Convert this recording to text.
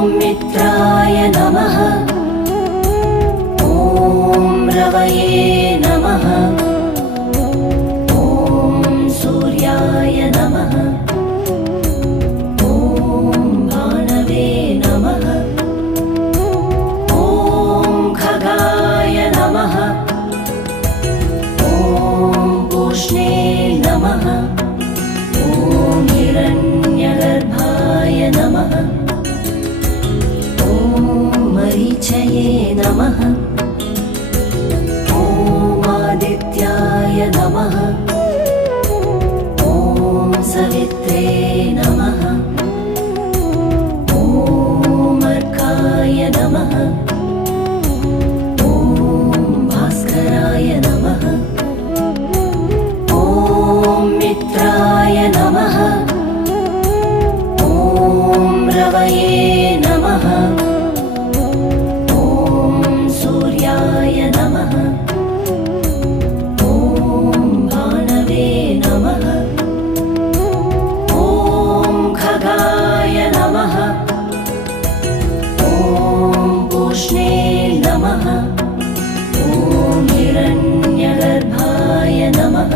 मित्राय नमः। ॐ रवये नमः। ॐ सूर्याय नमः। ॐ भानवे नमः। ॐ खगाय नमः। ॐ पूष्णे नमः। ॐ हिरण्यगर्भाय नमः। मरीचये नमः। ॐ आदित्याय नमः। ॐ सवित्रे नमः। ॐ अर्काय नमः। ॐ भास्कराय नमः। ॐ मित्राय नमः। ॐ रवये नमः। नमः। ॐ भानवे नमः। ॐ खगाय नमः। ॐ पूष्णे नमः। ॐ हिरण्यगर्भाय नमः।